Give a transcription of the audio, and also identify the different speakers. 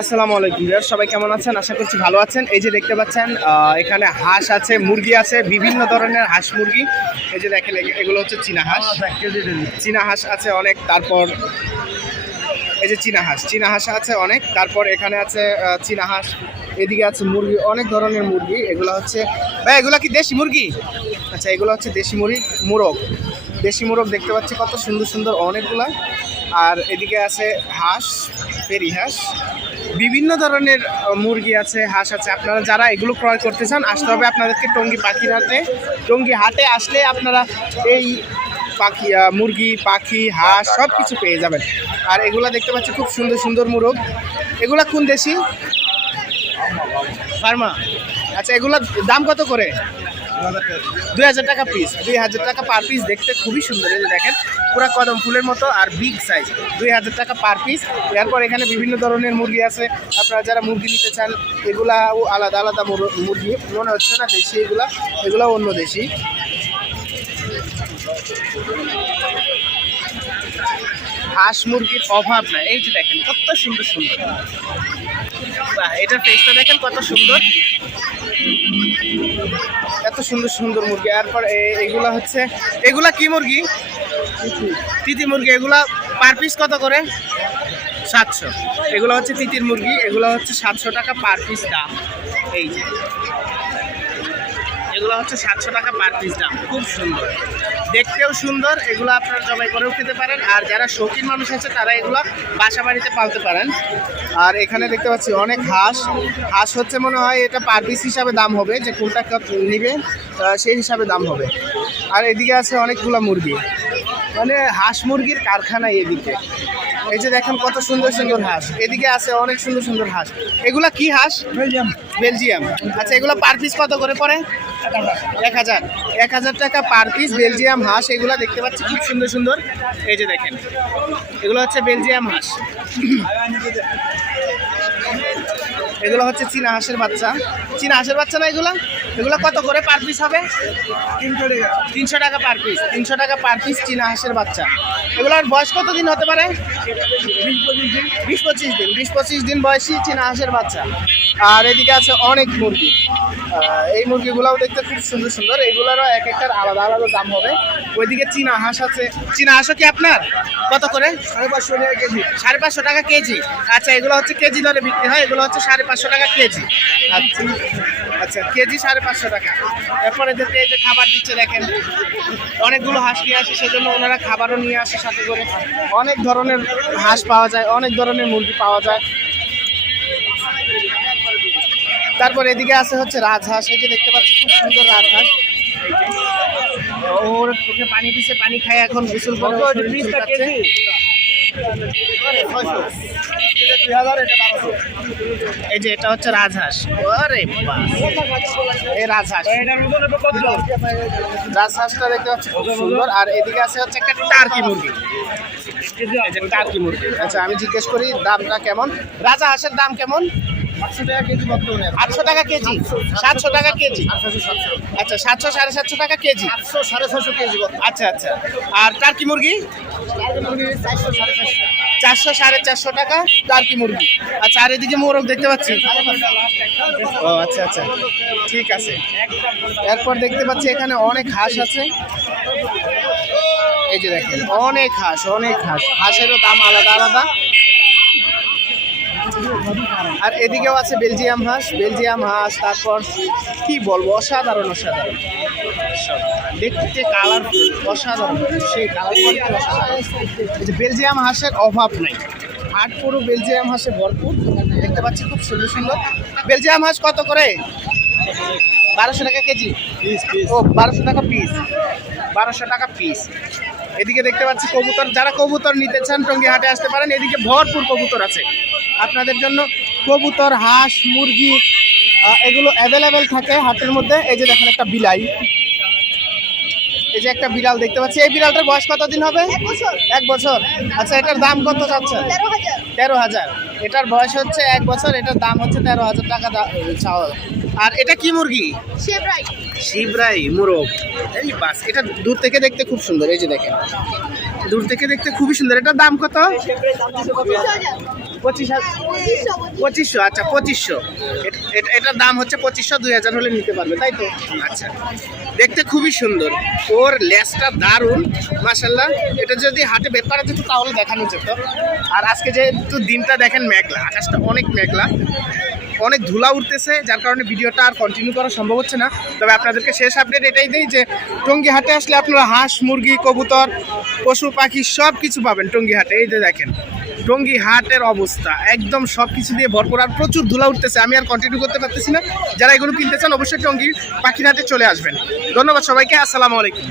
Speaker 1: আসসালামু আলাইকুম ভিউয়ার সবাই কেমন আছেন? আশা করছি ভালো আছেন। এই যে দেখতে পাচ্ছেন এখানে হাঁস আছে মুরগি আছে বিভিন্ন ধরনের হাঁস মুরগি। এই যে দেখেন এগুলো হচ্ছে চীনা হাঁস। চীনা হাঁস আছে অনেক তারপর এই যে চীনা হাঁস। চীনা হাঁস আছে অনেক তারপর এখানে আছে চীনা হাঁস এদিকে আছে মুরগি অনেক ধরনের মুরগি। এগুলো হচ্ছে ভাই এগুলো কি দেশি মুরগি? আচ্ছা এগুলো হচ্ছে দেশি মুরগি মোরগ। দেশি মোরগ দেখতে পাচ্ছি কত সুন্দর সুন্দর অনেকগুলা। আর এদিকে আছে হাঁস পেরি হাঁস। বিভিন্ন ধরনের মুরগি আছে, হাঁস আছে। আপনারা যারা এগুলো ক্রয় করতে চান, আসতে হবে আপনাদেরকে টঙ্গি পাখির হাটে। টঙ্গি হাটে আসলে আপনারা এই পাখি মুরগি, পাখি, হাঁস সব কিছু পেয়ে যাবেন। আর এগুলা দেখতে পাচ্ছি খুব সুন্দর সুন্দর মুরগ। এগুলা কোন দেশি? ফার্মা আচ্ছা এগুলার দাম কত করে? দুই হাজার টাকা পিস দুই হাজার টাকা পার পিস দেখতে খুবই সুন্দর, এই যে দেখেন, পুরা কদম ফুলের মতো আর বিগ সাইজ দুই হাজার টাকা পার পিস এরপর এখানে বিভিন্ন ধরনের মুরগি আছে। আপনারা যারা মুরগি নিতে চান, এগুলাও আলাদা আলাদা মুর- মুরগি, মনে হচ্ছে না দেশি এগুলা এগুলা অন্য দেশি। হাঁস মুরগির অভাব নাই। এই যে দেখেন, কত সুন্দর সুন্দর। এটার ফেসটা দেখেন কত সুন্দর। এত সুন্দর সুন্দর মুরগি। এরপর এগুলা হচ্ছে, এগুলা কি মুরগি? তিতি মুরগি। এগুলা পার পিস কত করে? সাতশো। এগুলো হচ্ছে তিতির মুরগি। এগুলো হচ্ছে সাতশো টাকা পার পিস দাম। এই যে। এগুলো হচ্ছে সাতশো টাকা পার পিস দাম। খুব সুন্দর। দেখতেও সুন্দর, এগুলো আপনারা জবাই করেও খেতে পারেন। আর যারা শৌখিন মানুষ আছে, তারা এগুলো বাসা বাড়িতে পালতে পারেন। আর এখানে দেখতে পাচ্ছি অনেক হাঁস। হাঁস হচ্ছে মনে হয় এটা পার পিস হিসাবে দাম হবে, যে কোনটা নিবে সেই হিসাবে দাম হবে। আর এদিকে আছে অনেকগুলো মুরগি। মানে হাঁস মুরগির কারখানা এদিকে। এই যে দেখেন কত সুন্দর সুন্দর হাঁস। এদিকে আছে অনেক সুন্দর সুন্দর হাঁস। এগুলা কি হাঁস? বেলজিয়াম। বেলজিয়াম। আচ্ছা এগুলো পার পিস কত করে পড়ে? এক হাজার। এক হাজার। টাকা পার পিস বেলজিয়াম হাঁস। এগুলো দেখতে পাচ্ছি খুব সুন্দর সুন্দর। এই যে দেখেন। এগুলো হচ্ছে বেলজিয়াম হাঁস। এগুলো হচ্ছে চীনা হাঁসের বাচ্চা। চীনা হাঁসের বাচ্চা না এগুলো? এগুলো কত করে পার পিস হবে? তিনশো টাকা। তিনশো টাকা পার পিস তিনশো টাকা পার পিস চীনা হাঁসের বাচ্চা। এগুলোর বয়স কত দিন হতে পারে? বিশ পঁচিশ দিন। বিশ পঁচিশ দিন বয়সী চীনা হাঁসের বাচ্চা। আর এদিকে আছে অনেক মুরগি। এই মুরগিগুলোও দেখতে খুব সুন্দর সুন্দর। এগুলোরও এক একটার আলাদা আলাদা দাম হবে। ওইদিকে চীনা হাঁস আছে। চীনা হাঁসও কি আপনার? কত করে? সাড়ে পাঁচশো টাকা কেজি। সাড়ে পাঁচশো টাকা কেজি। আচ্ছা এগুলো হচ্ছে কেজি দরে বিক্রি হয়। এগুলো হচ্ছে সাড়ে পাঁচশো টাকা কেজি। আচ্ছা। আচ্ছা কেজি সাড়ে পাঁচশো টাকা। এরপরে এদেরকে এই যে খাবার দিচ্ছে দেখেন অনেকগুলো হাঁস নিয়ে আসে সেজন্য ওনারা খাবারও নিয়ে আসে সাথে করে। অনেক ধরনের হাঁস পাওয়া যায় অনেক ধরনের মুরগি পাওয়া যায়। তারপর এদিকে আছে হচ্ছে রাজহাঁস এই যে দেখতে পাচ্ছি খুব সুন্দর রাজহাঁস। ওর চোখে পানি দিছে পানি খায় এখন গোসল করে। এই যে এটা হচ্ছে রাজহাঁস। ওরে এই রাজহাঁস। রাজহাঁসটা দেখতে পাচ্ছি খুব সুন্দর। আর এদিকে আছে হচ্ছে একটা টার্কি মুরগি। টার্কি মুরগি। আচ্ছা আমি জিজ্ঞেস করি, দামটা কেমন? রাজা হাঁসের দাম কেমন? আটশো টাকা কেজি সাতশো টাকা কেজি? আচ্ছা সাতশো সাড়ে সাতশো টাকা কেজি? সাড়ে ছশো কেজি আচ্ছা আচ্ছা। আর টার্কি মুরগি? চারশো সাড়ে চারশো। টাকা টার্কি মুরগি? আচ্ছা আর এদিকে মোরগ দেখতে পাচ্ছি? ও আচ্ছা আচ্ছা। ঠিক আছে। এরপর দেখতে পাচ্ছি এখানে অনেক হাঁস আছে। এই যে দেখেন অনেক হাঁস অনেক হাঁস। হাঁসেরও দাম আলাদা আলাদা। আর এদিকেও আছে বেলজিয়াম হাঁস বেলজিয়াম হাঁস তারপর কি বলব অসাধারণ অসাধারণ। দেখতে কালারফুল অসাধারণ। সেই কালারফুল যে বেলজিয়াম হাঁসের অভাব নাই। হাট পুরো বেলজিয়াম হাঁসে ভরপুর। দেখতে পাচ্ছি খুব সুন্দর সুন্দর। বেলজিয়াম হাঁস কত করে? বারোশো টাকা কেজি? ও বারোশো টাকা পিস বারোশো টাকা পিস এদিকে দেখতে পাচ্ছি কবুতর। যারা কবুতর নিতে চান টঙ্গি হাটে আসতে পারেন। এদিকে ভরপুর কবুতর আছে। আপনাদের জন্য কবুতর হাঁস মুরগি এগুলো অ্যাভেলেবেল থাকে হাটের মধ্যে। এই যে দেখেন একটা বিলাই এই যে একটা বিড়াল দেখতে পাচ্ছি। এই বিড়ালটার বয়স কতদিন হবে? এক বছর। আচ্ছা এটার দাম কত চাচ্ছেন তেরো হাজার। এটার বয়স হচ্ছে এক বছর এটার দাম হচ্ছে তেরো হাজার টাকা চাওয়া। আর এটা কি মুরগি? শিবরাই। মুরগ। এই বাস এটা দূর থেকে দেখতে খুব সুন্দর। এই যে দেখেন। দূর থেকে দেখতে খুবই সুন্দর। এটার দাম কত? পঁচিশ পঁচিশশো আচ্ছা পঁচিশশো। এট- এট- এটার দাম হচ্ছে পঁচিশশো, দুই হাজার হলে নিতে পারবে, তাই তো? আচ্ছা দেখতে খুবই সুন্দর। ওর লেসটা দারুণ মাসাল্লাহ এটা যদি হাটে বের করা যেত তাহলে দেখানো যেত। আর আজকে যেহেতু দিনটা দেখেন মেঘলা, আকাশটা অনেক মেঘলা, অনেক ধুলা উঠতেছে, যার কারণে ভিডিওটা আর কন্টিনিউ করা সম্ভব হচ্ছে না। তবে আপনাদেরকে শেষ আপডেট এটাই দিই যে, টঙ্গী হাটে আসলে আপনারা হাঁস, মুরগি, কবুতর, পশু, পাখি সব কিছু পাবেন টঙ্গী হাটে। এই যে দেখেন টঙ্গী হাটের অবস্থা। একদম সব কিছু দিয়ে ভরপুর। আর প্রচুর ধুলা উঠতেছে। আমি আর কন্টিনিউ করতে পারতেছি না। যারা এগুলো কিনতে চান, অবশ্যই টঙ্গী পাখির হাতে চলে আসবেন। ধন্যবাদ সবাইকে। আসসালামু আলাইকুম।